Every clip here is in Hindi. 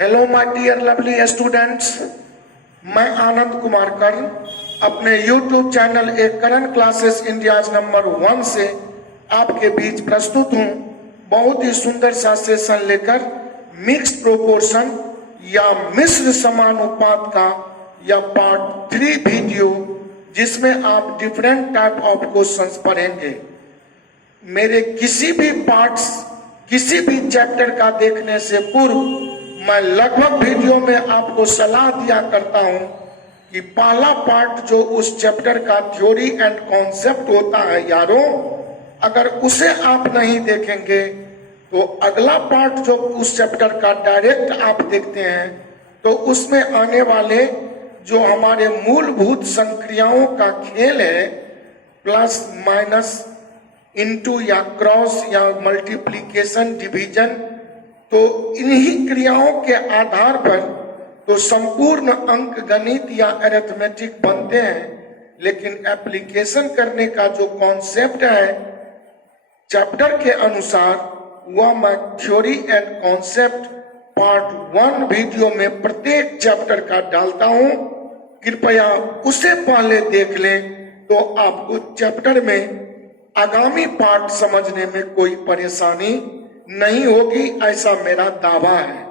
Hello my dear lovely students, मैं आनंद कुमार कर्ण अपने YouTube चैनल एक करंट क्लासेस इंडिया नंबर 1 से आपके बीच प्रस्तुत हूं। बहुत ही सुंदर सा सेशन लेकर मिक्स्ड प्रोपोर्शन या मिश्र समानुपात का या पार्ट 3 वीडियो, जिसमें आप डिफरेंट टाइप ऑफ क्वेश्चंस पढ़ेंगे। मेरे किसी भी पार्ट्स किसी भी चैप्टर का देखने से पूर्व मैं लगभग वीडियो में आपको सलाह दिया करता हूं कि पहला पार्ट जो उस चैप्टर का थ्योरी एंड कॉन्सेप्ट होता है यारों, अगर उसे आप नहीं देखेंगे तो अगला पार्ट जो उस चैप्टर का डायरेक्ट आप देखते हैं तो उसमें आने वाले जो हमारे मूलभूत संक्रियाओं का खेल है, प्लस माइनस इनटू या क्रॉस या मल्टीप्लिकेशन डिवीजन, तो इन्हीं क्रियाओं के आधार पर तो संपूर्ण अंक गणित या अरिथमेटिक बनते हैं, लेकिन एप्लीकेशन करने का जो कॉन्सेप्ट है चैप्टर के अनुसार वह मैं theory and concept part 1 video में प्रत्येक चैप्टर का डालता हूं। कृपया उसे पहले देख लें तो आपको चैप्टर में आगामी पार्ट समझने में कोई परेशानी नहीं होगी, ऐसा मेरा दावा है।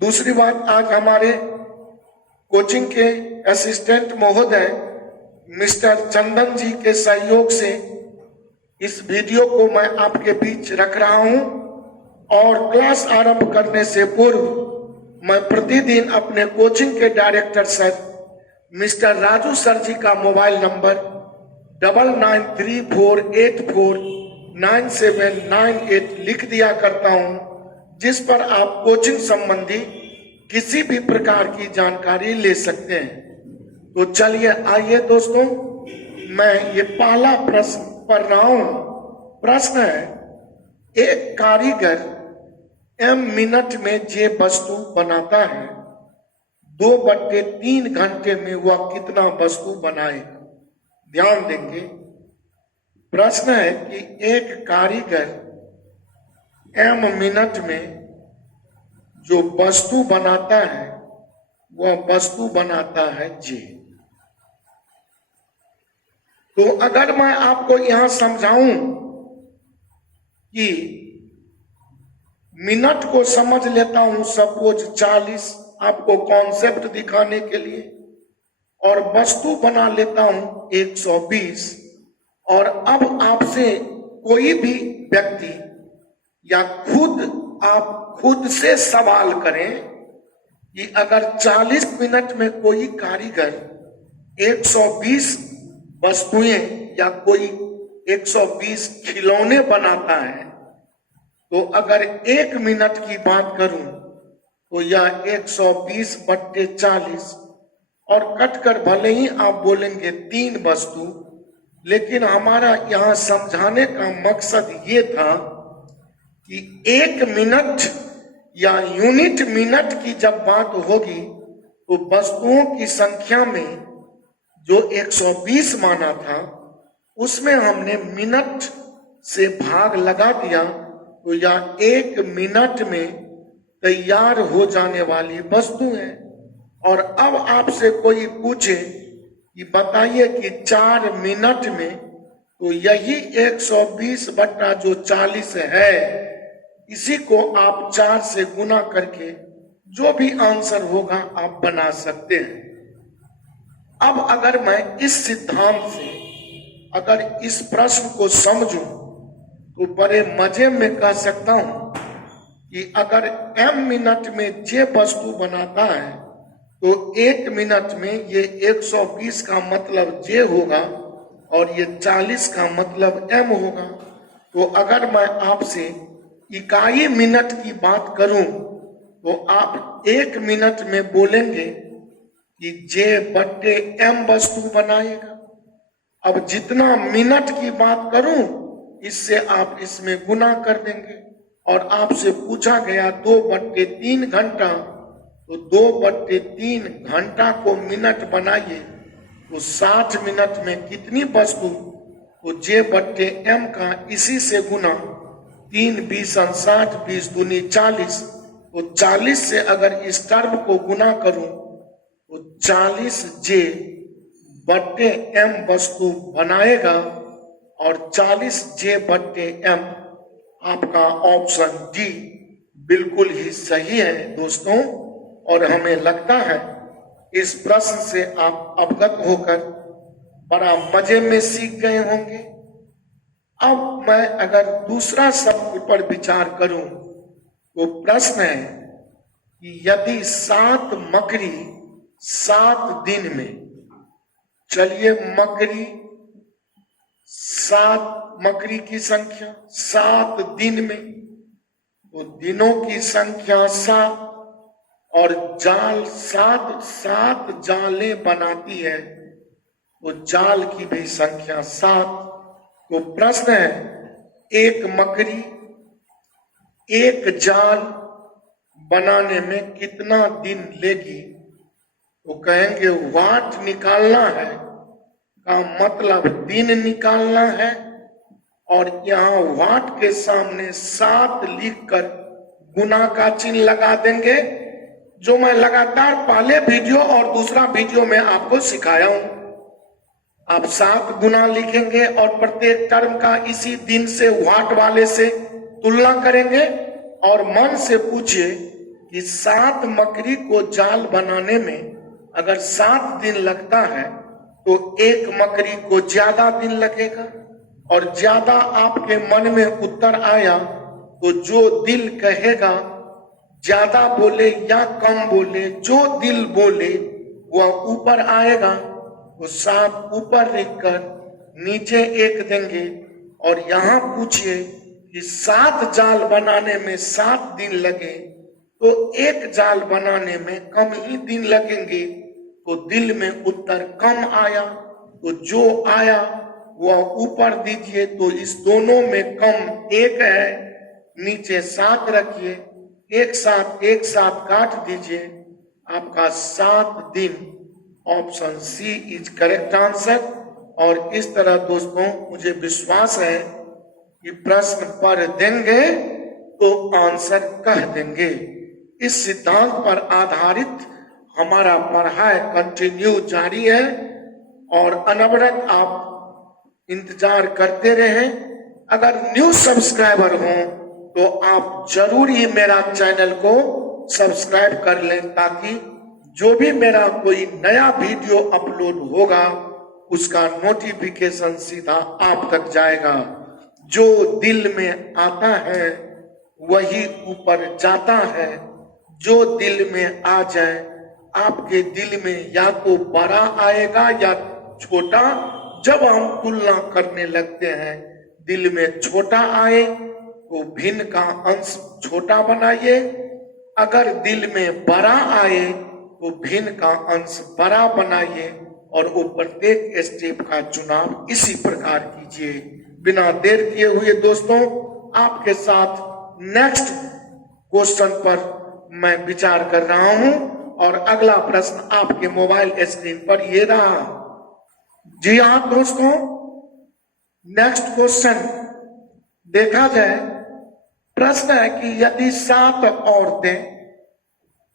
दूसरी बात, आज हमारे कोचिंग के असिस्टेंट महोदय मिस्टर चंदन जी के सहयोग से इस वीडियो को मैं आपके बीच रख रहा हूं और क्लास आरंभ करने से पूर्व मैं प्रतिदिन अपने कोचिंग के director sir mister Raju sir ji का मोबाइल नंबर 9934849798 लिख दिया करता हूं, जिस पर आप कोचिंग संबंधी किसी भी प्रकार की जानकारी ले सकते हैं। तो चलिए आइए दोस्तों, मैं ये पहला प्रश्न पढ़ रहा हूं। प्रश्न है, एक कारीगर m मिनट में जे वस्तु बनाता है, 2/3 घंटे में वह कितना वस्तु बनाएगा? ध्यान देंगे। प्रश्न है कि एक कारीगर m मिनट में जो वस्तु बनाता है वह वस्तु बनाता है जे। तो अगर मैं आपको यहां समझाऊं कि मिनट को समझ लेता हूं सपोज 40 आपको कॉन्सेप्ट दिखाने के लिए, और वस्तु बना लेता हूं 120, और अब आपसे कोई भी व्यक्ति या आप खुद से सवाल करें कि अगर 40 मिनट में कोई कारीगर 120 वस्तुएं या कोई 120 खिलौने बनाता है, तो अगर 1 मिनट की बात करूं तो यह 120/40, और कटकर भले ही आप बोलेंगे 3 वस्तु, लेकिन हमारा यहां समझाने का मकसद ये था कि 1 मिनट या यूनिट मिनट की जब बात होगी तो वस्तुओं की संख्या में जो 120 माना था उसमें हमने मिनट से भाग लगा दिया, तो यह 1 मिनट में तैयार हो जाने वाली वस्तु है। और अब आपसे कोई पूछे कि बताइए कि 4 मिनट में, तो यही 120/40 है, इसी को आप 4 से गुना करके जो भी आंसर होगा आप बना सकते हैं। अब अगर मैं इस सिद्धांत से अगर इस प्रश्न को समझूं तो बड़े मजे में कह सकता हूं कि अगर m मिनट में जे वस्तु बनाता है तो 1 मिनट में ये 120 का मतलब जे होगा और ये 40 का मतलब m होगा। तो अगर मैं आपसे इकाई मिनट की बात करूं तो आप 1 मिनट में बोलेंगे कि J/m वस्तु बनाएगा। अब जितना मिनट की बात करूं इससे आप इसमें गुना कर देंगे, और आपसे पूछा गया 2/3 घंटा, तो 2/3 घंटा को मिनट बनाइए तो 60 मिनट में कितनी वस्तु? तो J/m का इसी से गुना 3 20 60 20 दूनी 40, तो 40 से अगर इस टर्म को गुना करूं तो 40J बट्टे M वस्तु बनाएगा और 40J बट्टे M आपका ऑप्शन डी बिल्कुल ही सही है दोस्तों। और हमें लगता है इस प्रश्न से आप अवगत होकर बड़ा मजे में सीख गए होंगे। अब मैं अगर दूसरा शब्द पर विचार करूं तो प्रश्न है कि यदि 7 मकड़ी 7 दिन में, चलिए मकड़ी की संख्या 7 दिन में, तो दिनों की संख्या 7 और जाल 7 जालें बनाती है तो जाल की भी संख्या 7। तो प्रश्न है एक मकड़ी एक जाल बनाने में कितना दिन लेगी? तो कहेंगे वाट निकालना है का मतलब दिन निकालना है और यहाँ वाट के सामने 7 लिखकर गुना का चिन्ह लगा देंगे, जो मैं लगातार पहले वीडियो और दूसरा वीडियो में आपको सिखाया हूं। आप 7 गुना लिखेंगे और प्रत्येक टर्म का इसी दिन से वाट वाले से तुलना करेंगे और मन से पूछिए कि 7 मकड़ी को जाल बनाने में अगर 7 दिन लगता है तो एक मकड़ी को ज्यादा दिन लगेगा। और ज्यादा आपके मन में उत्तर आया तो जो दिल कहेगा, ज्यादा बोले या कम बोले, जो दिल बोले वह ऊपर आएगा। तो 7 ऊपर लिखकर नीचे 1 देंगे और यहाँ पूछिए कि 7 जाल बनाने में 7 दिन लगे तो एक जाल बनाने में कम ही दिन लगेंगे। तो दिल में उत्तर कम आया, तो जो आया वह ऊपर दीजिए। तो इस दोनों में कम 1 है, नीचे 7 रखिए, एक साथ काट दीजिए, आपका 7 दिन। Option C is correct answer. और इस तरह दोस्तों मुझे विश्वास है कि प्रश्न पढ़ देंगे तो आंसर कह देंगे। इस सिद्धांत पर आधारित हमारा पढ़ाई कंटिन्यू जारी है और अनवरत आप इंतजार करते रहें। अगर न्यू सब्सक्राइबर हो तो आप जरूर ही मेरा चैनल को सब्सक्राइब कर लें ताकि जो भी मेरा कोई नया वीडियो अपलोड होगा उसका नोटिफिकेशन सीधा आप तक जाएगा। जो दिल में आता है वही ऊपर जाता है। जो दिल में आ जाए, आपके दिल में या तो बड़ा आएगा या छोटा। जब हम तुलना करने लगते हैं दिल में छोटा आए तो भिन्न का अंश छोटा बनाइए, अगर दिल में बड़ा आए तो भिन्न का अंश बड़ा बनाइए और वो प्रत्येक स्टेप का चुनाव इसी प्रकार कीजिए। बिना देर किए हुए दोस्तों आपके साथ नेक्स्ट क्वेश्चन पर मैं विचार कर रहा हूं और अगला प्रश्न आपके मोबाइल स्क्रीन पर ये रहा। जी हाँ दोस्तों, नेक्स्ट क्वेश्चन देखा जाए। प्रश्न है कि यदि 7 औरतें,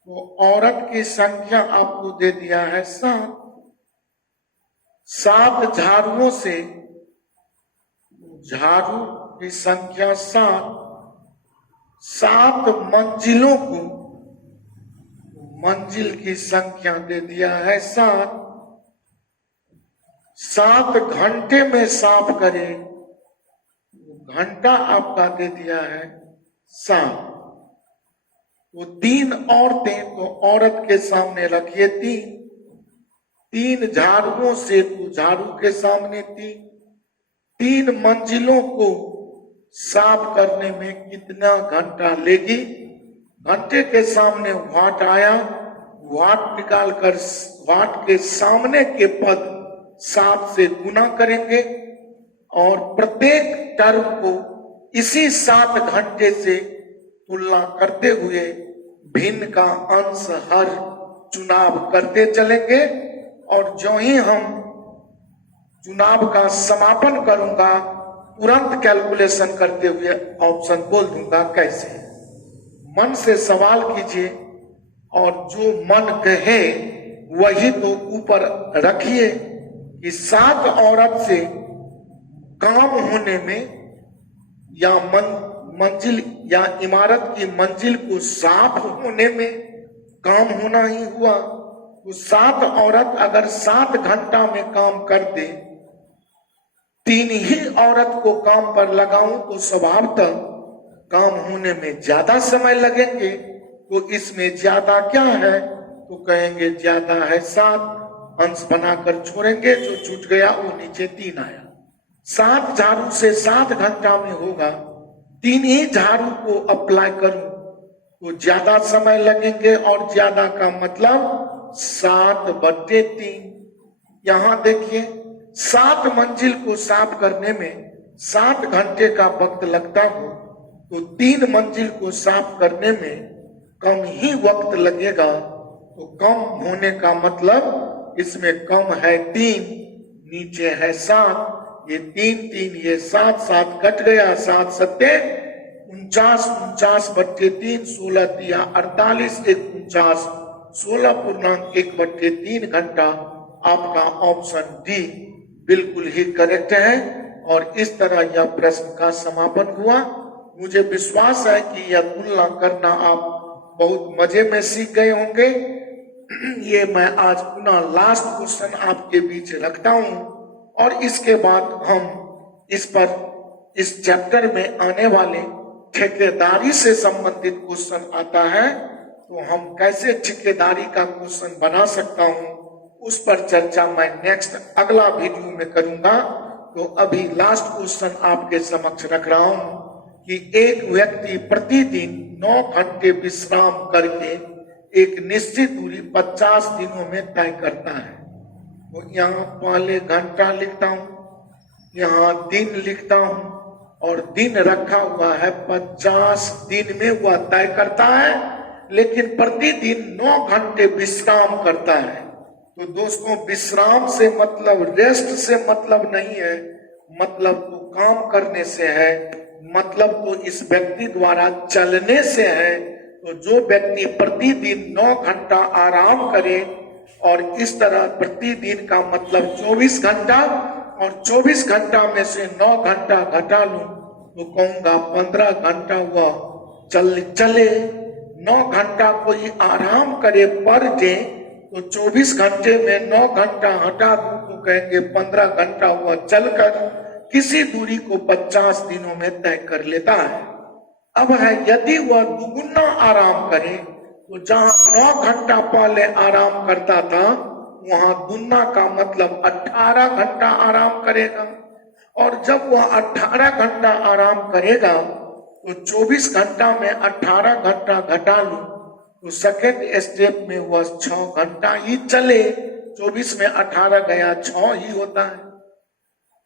तो औरत की संख्या आपको दे दिया है 7, 7 झाड़ुओं से झाड़ू की संख्या 7, 7 मंजिलों को मंजिल की संख्या दे दिया है 7, 7 घंटे में साफ करे, घंटा आपका दे दिया है 7। तो 3 औरतें, तो औरत के सामने रखिए 3 झाड़ुओं से, तो झाड़ू के सामने 3 मंजिलों को साफ करने में कितना घंटा लेगी? घंटे के सामने वाट आया, वाट निकालकर वाट के सामने के पद 7 से गुना करेंगे और प्रत्येक टर्म को इसी 7 घंटे से तुलना करते हुए भिन्न का अंश हर चुनाव करते चलेंगे और जो ही हम चुनाव का समापन करूंगा तुरंत कैलकुलेशन करते हुए ऑप्शन बोल दूंगा कैसे। मन से सवाल कीजिए और जो मन कहे वही तो ऊपर रखिए कि 7 औरत से काम होने में या मंजिल या इमारत की मंजिल को साफ होने में काम होना ही हुआ। तो 7 औरत अगर 7 घंटा में काम कर दे, 3 ही औरत को काम पर लगाऊं तो स्वभावतः काम होने में ज्यादा समय लगेंगे। तो इसमें ज्यादा क्या है? तो कहेंगे ज्यादा है 7, अंश बनाकर छोड़ेंगे, जो छूट गया वो नीचे 3 आया। 7 झाड़ू से 7 घंटा में होगा, 3 ही झाड़ू को अप्लाई करूं तो ज्यादा समय लगेंगे, और ज्यादा का मतलब 7/3। यहां देखिए 7 मंजिल को साफ करने में 7 घंटे का वक्त लगता हो, तो 3 मंजिल को साफ करने में कम ही वक्त लगेगा। तो कम होने का मतलब इसमें कम है 3, नीचे है 7, ये 3 ये 7 कट गया, 7 सत्ते 49, 49/3, 16 तिया 48, 49, 16.1/3 घंटा। आपका ऑप्शन डी बिल्कुल ही करेक्ट है। और इस तरह यह प्रश्न का समापन हुआ। मुझे विश्वास है कि यह तुलना करना आप बहुत मजे में सीख गए होंगे। ये मैं आज पुनः लास्ट क्वेश्चन आपके बीच रखता हूं, और इसके बाद हम इस चैप्टर में आने वाले ठेकेदारी से संबंधित क्वेश्चन आता है, तो हम कैसे ठेकेदारी का क्वेश्चन बना सकता हूं, उस पर चर्चा मैं नेक्स्ट अगला वीडियो में करूंगा। तो अभी लास्ट क्वेश्चन आपके समक्ष रख रहा हूं कि एक व्यक्ति प्रतिदिन 9 घंटे विश्राम करके एक निश्चित दूरी 50 दिनों में तय करता है। तो यहाँ पहले घंटा लिखता हूं, यहाँ दिन लिखता हूं, और दिन रखा हुआ है 50 दिन में वह तय करता है, लेकिन प्रतिदिन 9 घंटे विश्राम करता है। तो दोस्तों, विश्राम से मतलब रेस्ट से मतलब नहीं है, मतलब तो काम करने से है, मतलब तो इस व्यक्ति द्वारा चलने से है। तो जो व्यक्ति प्रतिदिन 9 घंटा आराम करे, और इस तरह प्रतिदिन का मतलब 24 घंटा, और 24 घंटा में से 9 घंटा घटा लूं तो कहूंगा 15 घंटा वह चले। 9 घंटा कोई आराम करे पर डे, तो 24 घंटे में 9 घंटा हटा दूं तो कहेंगे 15 घंटा वह चलकर किसी दूरी को 50 दिनों में तय कर लेता है। अब है यदि वह दुगुना आराम करे, तो जहां 9 घंटा पहले आराम करता था, वहां दुगुना का मतलब 18 घंटा आराम करेगा। और जब वह 18 घंटा आराम करेगा, तो 24 घंटा में 18 घंटा घटा लूं तो सेकेंड स्टेप में वह 6 घंटा ही चले। 24 में 18 गया, 6 ही होता है।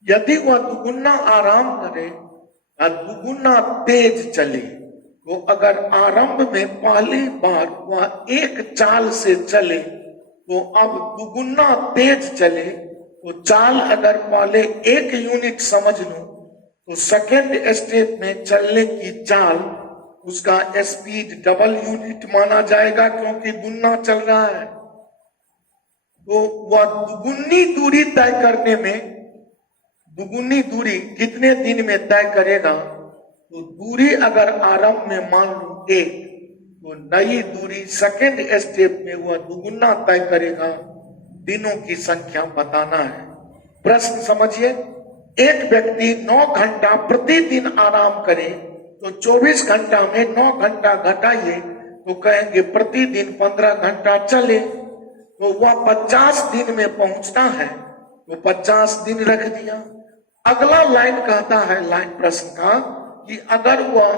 यदि वह दुगुना आराम करे या दुगुना तेज चले, तो अगर आरंभ में पहली बार वह 1 चाल से चले, तो अब दुगुना तेज चले, तो चाल अगर पहले 1 यूनिट समझ लो, तो सेकेंड स्टेप में चलने की चाल उसका स्पीड डबल यूनिट माना जाएगा, क्योंकि दुगुना चल रहा है। तो वह दुगुनी दूरी तय करने में, दुगुनी दूरी कितने दिन में तय करेगा? तो दूरी अगर आरंभ में मान लो 1, तो नई दूरी सेकेंड स्टेप में वह दुगुना तय करेगा। दिनों की संख्या बताना है। प्रश्न समझिए, एक व्यक्ति 9 घंटा प्रतिदिन आराम करे, तो 24 घंटा में 9 घंटा घटाइए तो कहेंगे प्रतिदिन 15 घंटा चले। तो वह 50 दिन में पहुंचना है, तो 50 दिन रख दिया। अगला लाइन कहता है, लाइन प्रश्न का, कि अगर वह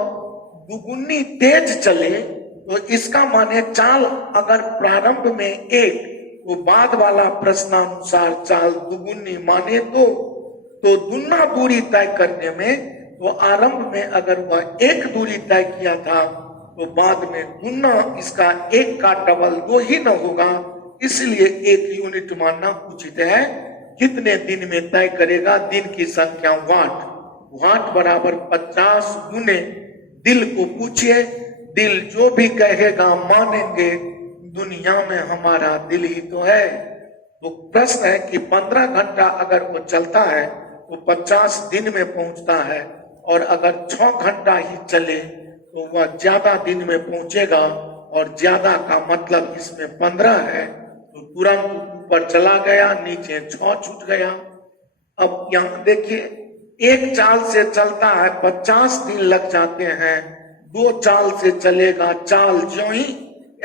दुगुनी तेज चले, तो इसका माने चाल अगर प्रारंभ में 1, तो बाद वाला प्रश्नानुसार चाल दुगुनी माने 2, तो दुगुना दूरी तय करने में, तो आरंभ में अगर वह 1 दूरी तय किया था, तो बाद में दुगुना इसका 1 का डबल 2 ही न होगा, इसलिए 1 यूनिट मानना उचित है। कितने दिन में तय करेगा? दिन की संख्या वाट बराबर 50 गुने दिल को पूछिए, दिल जो भी कहेगा मानेंगे, दुनिया में हमारा दिल ही तो है। तो प्रश्न है कि 15 घंटा अगर वो चलता है तो 50 दिन में पहुंचता है, और अगर 6 घंटा ही चले तो वह ज्यादा दिन में पहुंचेगा, और ज्यादा का मतलब इसमें 15 है, तो तुरंत ऊपर चला गया, नीचे 6 छूट गया। अब यहाँ देखिए, एक चाल से चलता है 50 दिन लग जाते हैं, 2 चाल से चलेगा, चाल जो ही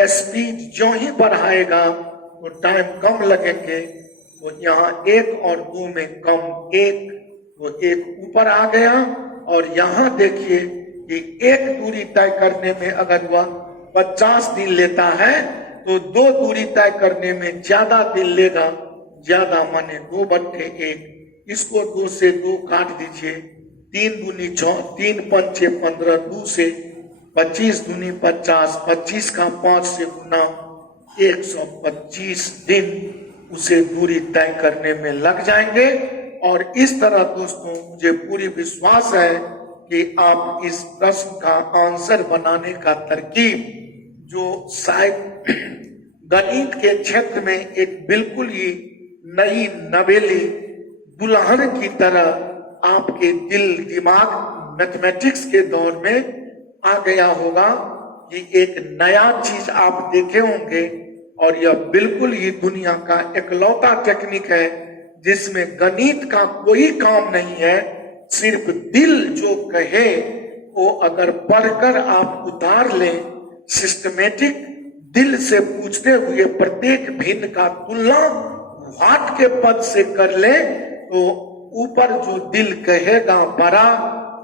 स्पीड जो ही बढ़ाएगा तो टाइम कम लगेंगे। तो यहाँ 1 और 2 में कम 1, तो 1 ऊपर आ गया। और यहाँ देखिए कि एक दूरी तय करने में अगर वह 50 दिन लेता है तो 2 दूरी तय करने में ज्यादा दिन लेगा, ज्यादा माने 2/1। इसको 2 से 2 काट दीजिए, 3 दूनी 6, 3 पंचे 15, 2 से 25 दूनी 50, 25 का 5 से गुना 125 दिन उसे दूरी तय करने में लग जाएंगे। और इस तरह दोस्तों मुझे पूरी विश्वास है कि आप इस प्रश्न का आंसर बनाने का तरकीब, जो शायद गणित के क्षेत्र में एक बिल्कुल ही नई नवेली दुल्हन की तरह आपके दिल दिमाग मैथमेटिक्स के दौर में आ गया होगा, कि एक नया चीज आप देखे होंगे। और यह बिल्कुल ही दुनिया का इकलौता टेक्निक है जिसमें गणित का कोई काम नहीं है, सिर्फ दिल जो कहे वो अगर पढ़कर आप उतार लें, सिस्टमेटिक दिल से पूछते हुए प्रत्येक भिन्न का तुलना वाट के पद से कर ले, तो ऊपर जो दिल कहेगा बड़ा,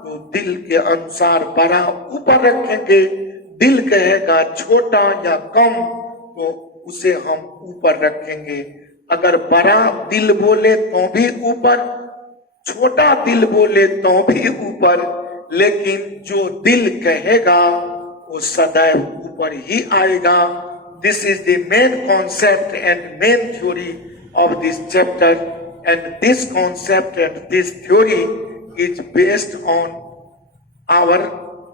तो दिल के अनुसार बड़ा ऊपर रखेंगे, दिल कहेगा छोटा या कम तो उसे हम ऊपर रखेंगे। अगर बड़ा दिल बोले तो भी ऊपर, छोटा दिल बोले तो भी ऊपर, लेकिन जो दिल कहेगा वो सदैव ऊपर ही आएगा। This is the main concept and main theory of this chapter, and this concept and this theory is based on our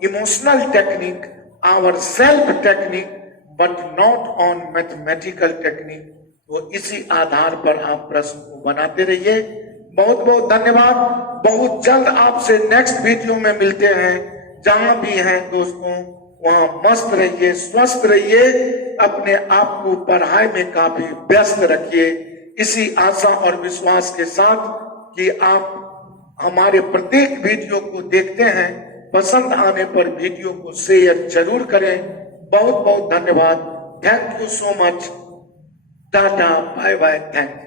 emotional technique, our self technique, but not on mathematical technique। तो इसी आधार पर आप प्रश्न को बनाते रहिए। बहुत बहुत धन्यवाद। बहुत जल्द आपसे नेक्स्ट वीडियो में मिलते हैं। जहां भी हैं दोस्तों वहां मस्त रहिए, स्वस्थ रहिए, अपने आप को पढ़ाई में काफी व्यस्त रखिए। इसी आशा और विश्वास के साथ कि आप हमारे प्रत्येक वीडियो को देखते हैं, पसंद आने पर वीडियो को शेयर जरूर करें। बहुत बहुत धन्यवाद। Thank you so much. Tata, bye bye, thank you.